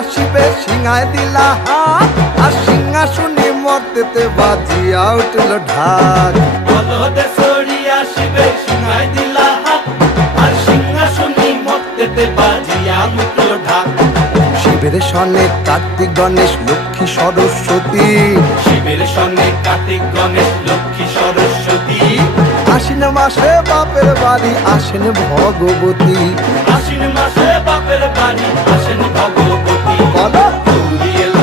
আসিবে সিংহায় দিলা হাত, আর সিংহাসনে মর্তেতে বাজিয়া উঠল ঢাক। বলদে সরি আসিবে সিংহায় দিলা হাত, আর সিংহাসনে মর্তেতে বাজিয়া উঠল ঢাক। শিবের সনে কার্তিক গণেশ লক্ষ্মী সরস্বতী, শিবের সনে কার্তিক গণেশ লক্ষ্মী সরস্বতী। আশ্বিন মাসে বাপের বাড়ি আসেন ভগবতী। আশ্বিন মাসে বাপের বাড়ি আসেন ভগবতী। বলো গৌরী এলো